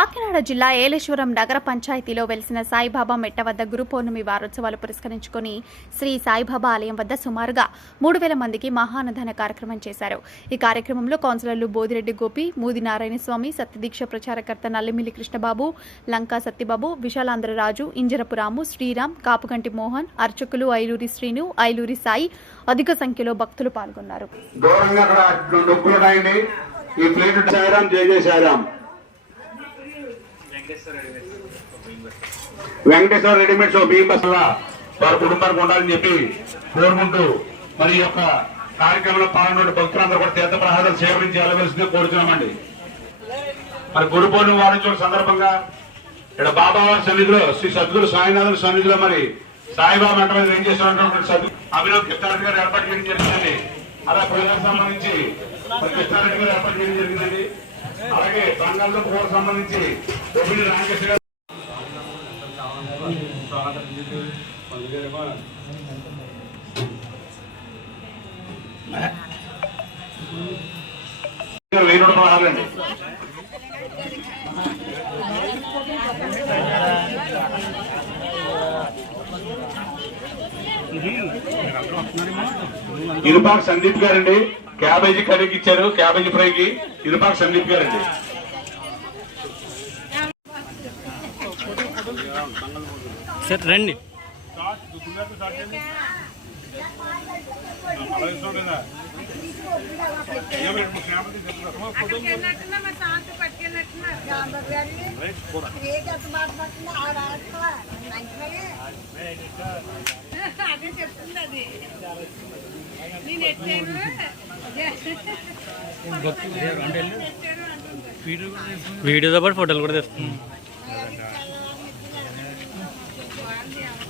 కాకినాడ జిల్లా ఏలేశ్వరం నగర పంచాయతీలో వెలిసిన సాయిబాబా మెట్ట వద్ద గురు పౌర్ణమి వారోత్సవాలు పురస్కరించుకొని శ్రీ సాయిబాబా ఆలయం వద్ద సుమారుగా మూడు వేల మందికి మహానదాన కార్యక్రమం చేశారు. ఈ కార్యక్రమంలో కౌన్సిలర్లు బోదిరెడ్డి గోపి మూది నారాయణస్వామి సత్యదీక్ష ప్రచారకర్త నల్లిమిల్లి కృష్ణబాబు లంకా సత్యబాబు విశాలాంధ్రరాజు ఇంజరపు రాము శ్రీరామ్ కాపుగంటి మోహన్ అర్చకులు ఐలూరి శ్రీను ఐలూరి సాయి అధిక సంఖ్యలో భక్తులు పాల్గొన్నారు. ఈ plate Sairam Jaya Venkateshwara readymade show బియ్యం బస్సులా వారి కుటుంబానికి ఉండాలని చెప్పి కోరుకుంటూ మరి యొక్క కార్యక్రమంలో పాల్గొన్న భక్తులందరూ కూడా తీర్థ ప్రసాదాలు సేకరించి వెళ్ళవలసిందే కోరుతున్నామండి మరి గురు పౌర్ణమి వారించిన సందర్భంగా ఇక్కడ బాబావారి సన్నిధిలో శ్రీ సద్గురు సాయినాథుల సన్నిధిలో మరి సాయిబాబా వెంట మీద ఏం చేస్తున్నటువంటి సద్ అభినవ్ కృష్ణారెడ్డి గారు ఏర్పాటు చేయడం జరిగిందండి. అలా ప్రజలకు సంబంధించి కృష్ణారెడ్డి గారు ఏర్పాటు చేయడం జరిగిందండి. అలాగే బంగాళలో సంబంధించి వెయ్యి నూట ఇరుపాక్ సందీప్ గారండి. క్యాబేజీ కర్రీకి ఇచ్చారు. క్యాబేజీ ఫ్రైకి ఇరుపాక్ సందీప్ గారండి. ఆడుకోవా మంచిగా అదే చెప్తుంది అది వీడియోతో పాటు ఫోటోలు కూడా తెస్తున్నాం.